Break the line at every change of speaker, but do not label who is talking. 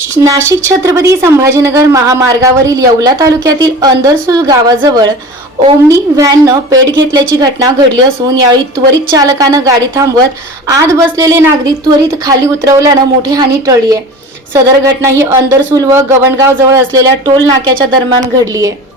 नाशिक छत्रपती संभाजीनगर महामार्गावरील येवला तालुक्यातील अंदरसूल गावाजवळ ओमनी व्हॅननं पेट घेतल्याची घटना घडली असून यावेळी त्वरित चालकानं गाडी थांबवत आत बसलेले नागरिक त्वरित खाली उतरवल्यानं मोठी हानी टळली आहे. सदर घटना ही अंदरसूल व गवणगाव जवळ असलेल्या टोल नाक्याच्या दरम्यान घडली आहे.